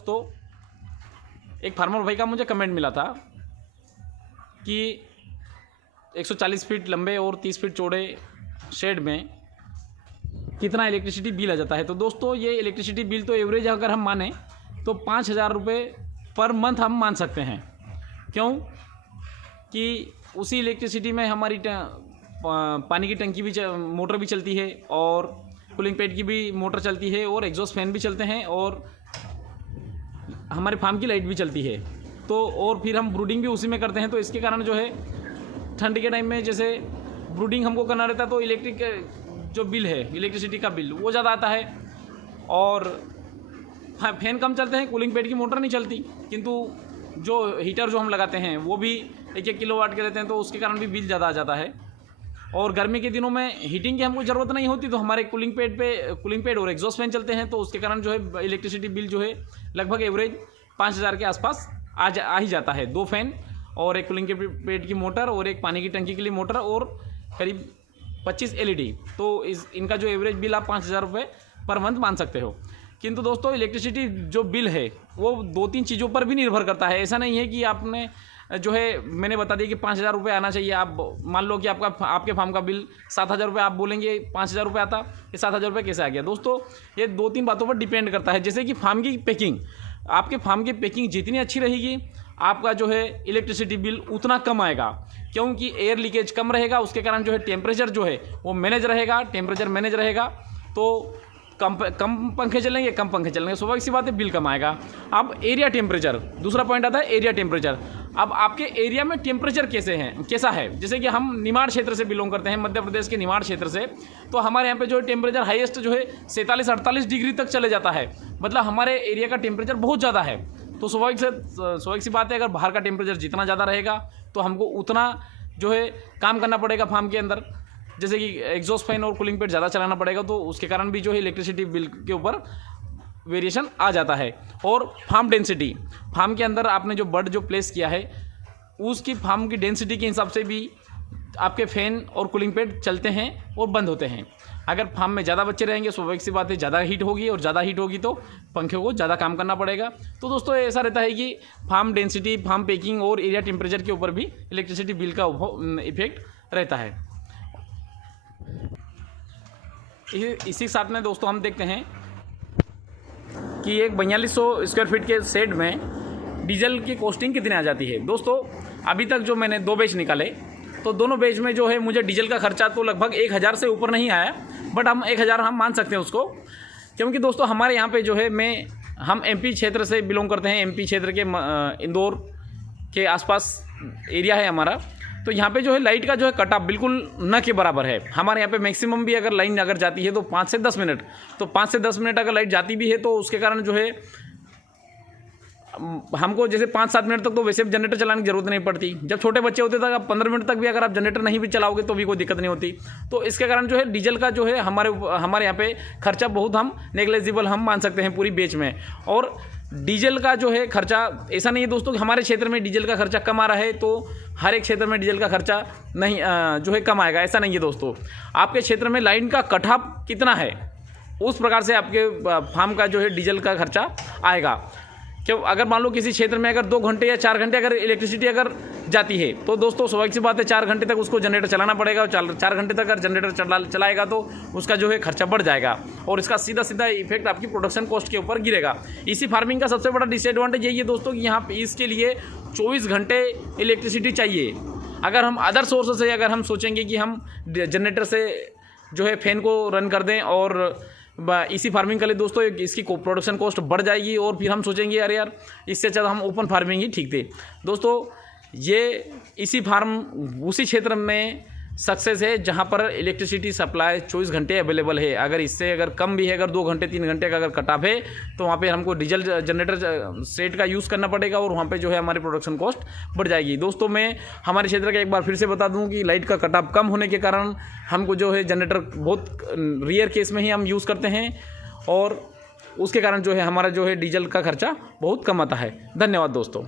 दोस्तों, एक फार्मर भाई का मुझे कमेंट मिला था कि 140 फीट लंबे और 30 फीट चौड़े शेड में कितना इलेक्ट्रिसिटी बिल आ जाता है। तो दोस्तों, ये इलेक्ट्रिसिटी बिल तो एवरेज अगर हम माने तो 5,000 रुपये पर मंथ हम मान सकते हैं। क्यों कि उसी इलेक्ट्रिसिटी में हमारी पानी की टंकी भी मोटर भी चलती है और कूलिंग पैड की भी मोटर चलती है और एग्जॉस्ट फैन भी चलते हैं और हमारे फार्म की लाइट भी चलती है। तो और फिर हम ब्रूडिंग भी उसी में करते हैं। तो इसके कारण जो है ठंड के टाइम में जैसे ब्रूडिंग हमको करना रहता है तो इलेक्ट्रिक जो बिल है, इलेक्ट्रिसिटी का बिल वो ज़्यादा आता है। और फैन कम चलते हैं, कूलिंग पैड की मोटर नहीं चलती, किंतु जो हीटर जो हम लगाते हैं वो भी 1-1 किलोवाट के रहते हैं, तो उसके कारण भी बिल ज़्यादा आ जाता है। और गर्मी के दिनों में हीटिंग की हमको ज़रूरत नहीं होती, तो हमारे कूलिंग पैड और एग्जॉस्ट फैन चलते हैं, तो उसके कारण जो है इलेक्ट्रिसिटी बिल जो है लगभग एवरेज 5,000 के आसपास आ ही जाता है। 2 फैन और एक कूलिंग के पैड की मोटर और एक पानी की टंकी के लिए मोटर और करीब 25 LED। तो इनका जो एवरेज बिल आप 5,000 रुपये पर मंथ मान सकते हो। किंतु दोस्तों, इलेक्ट्रिसिटी जो बिल है वो 2-3 चीज़ों पर भी निर्भर करता है। ऐसा नहीं है कि आपने जो है मैंने बता दिया कि 5,000 रुपये आना चाहिए। आप मान लो कि आपके फार्म का बिल 7,000 रुपये, आप बोलेंगे 5,000 रुपये आता, ये 7,000 रुपये कैसे आ गया। दोस्तों, ये 2-3 बातों पर डिपेंड करता है। जैसे कि फार्म की पैकिंग, आपके फार्म की पैकिंग जितनी अच्छी रहेगी आपका जो है इलेक्ट्रिसिटी बिल उतना कम आएगा, क्योंकि एयर लीकेज कम रहेगा। उसके कारण जो है टेम्परेचर जो है वो मैनेज रहेगा, टेम्परेचर मैनेज रहेगा, तो कम पंखे चलेंगे, स्वाभाविक सी बात है बिल कम आएगा। अब एरिया टेम्परेचर, दूसरा पॉइंट आता है एरिया टेम्परेचर। अब आपके एरिया में टेम्परेचर कैसा है। जैसे कि हम निमाड़ क्षेत्र से बिलोंग करते हैं, मध्य प्रदेश के निमाड़ क्षेत्र से, तो हमारे यहाँ पे जो टेम्परेचर हाईएस्ट जो है 47-48 डिग्री तक चले जाता है। मतलब हमारे एरिया का टेम्परेचर बहुत ज़्यादा है। तो स्वाभाविक सी बात है, अगर बाहर का टेम्परेचर जितना ज़्यादा रहेगा तो हमको उतना जो है काम करना पड़ेगा फार्म के अंदर। जैसे कि एग्जॉस्ट फैन और कूलिंग पैड ज़्यादा चलाना पड़ेगा, तो उसके कारण भी जो है इलेक्ट्रिसिटी बिल के ऊपर वेरिएशन आ जाता है। और फार्म डेंसिटी, फार्म के अंदर आपने जो बर्ड जो प्लेस किया है उसकी फार्म की डेंसिटी के हिसाब से भी आपके फैन और कूलिंग पैड चलते हैं और बंद होते हैं। अगर फार्म में ज़्यादा बच्चे रहेंगे, स्वाभाविक सी बात है ज़्यादा हीट होगी, और ज़्यादा हीट होगी तो पंखे को ज़्यादा काम करना पड़ेगा। तो दोस्तों, ऐसा रहता है कि फार्म डेंसिटी, फार्म पैकिंग और एरिया टेम्परेचर के ऊपर भी इलेक्ट्रिसिटी बिल का इफेक्ट रहता है। इसी साथ में दोस्तों हम देखते हैं कि एक 4200 स्क्वायर फीट के शेड में डीजल की कॉस्टिंग कितने आ जाती है। दोस्तों, अभी तक जो मैंने 2 बैच निकाले, तो दोनों बैच में जो है मुझे डीजल का खर्चा तो लगभग 1,000 से ऊपर नहीं आया, बट हम 1,000 हम मान सकते हैं उसको। क्योंकि दोस्तों, हमारे यहाँ पे जो है हम MP क्षेत्र से बिलोंग करते हैं। MP क्षेत्र के इंदौर के आसपास एरिया है हमारा। तो यहाँ पे जो है लाइट का जो है कट ऑफ बिल्कुल न के बराबर है। हमारे यहाँ पे मैक्सिमम भी अगर लाइन अगर जाती है तो 5 से 10 मिनट, तो 5 से 10 मिनट अगर लाइट जाती भी है तो उसके कारण जो है हमको जैसे 5-7 मिनट तक तो वैसे भी जनरेटर चलाने की जरूरत नहीं पड़ती। जब छोटे बच्चे होते थे 15 मिनट तक भी अगर आप जनरेटर नहीं भी चलाओगे तो भी कोई दिक्कत नहीं होती। तो इसके कारण जो है डीजल का जो है हमारे यहाँ पे खर्चा बहुत हम नेग्लेजिबल हम मान सकते हैं पूरी बेच में। और डीजल का जो है खर्चा ऐसा नहीं है दोस्तों कि हमारे क्षेत्र में डीजल का खर्चा कम आ रहा है तो हर एक क्षेत्र में डीजल का खर्चा नहीं जो है कम आएगा, ऐसा नहीं है दोस्तों। आपके क्षेत्र में लाइन का कट ऑफ कितना है उस प्रकार से आपके फार्म का जो है डीजल का खर्चा आएगा। क्यों, अगर मान लो किसी क्षेत्र में अगर 2 घंटे या 4 घंटे अगर इलेक्ट्रिसिटी अगर जाती है तो दोस्तों स्वाभाविक सी बात है 4 घंटे तक उसको जनरेटर चलाना पड़ेगा। 4 घंटे तक अगर जनरेटर चलाएगा तो उसका जो है खर्चा बढ़ जाएगा और इसका सीधा इफेक्ट आपकी प्रोडक्शन कॉस्ट के ऊपर गिरेगा। इसी फार्मिंग का सबसे बड़ा डिसएडवांटेज यही है दोस्तों कि यहाँ इसके लिए 24 घंटे इलेक्ट्रिसिटी चाहिए। अगर हम अदर सोर्स से अगर हम सोचेंगे कि हम जनरेटर से जो है फैन को रन कर दें और इसी फार्मिंग के लिए दोस्तों इसकी प्रोडक्शन कॉस्ट बढ़ जाएगी और फिर हम सोचेंगे अरे यार इससे अच्छा हम ओपन फार्मिंग ही ठीक थे। दोस्तों, ये इसी फार्म उसी क्षेत्र में सक्सेस है जहां पर इलेक्ट्रिसिटी सप्लाई 24 घंटे अवेलेबल है। अगर इससे अगर कम भी है, अगर 2 घंटे 3 घंटे का अगर कट ऑफ है तो वहाँ पे हमको डीजल जनरेटर सेट का यूज़ करना पड़ेगा और वहाँ पे जो है हमारी प्रोडक्शन कॉस्ट बढ़ जाएगी। दोस्तों, मैं हमारे क्षेत्र का एक बार फिर से बता दूँ कि लाइट का कट ऑफ कम होने के कारण हमको जो है जनरेटर बहुत रेयर केस में ही हम यूज़ करते हैं और उसके कारण जो है हमारा जो है डीजल का खर्चा बहुत कम आता है। धन्यवाद दोस्तों।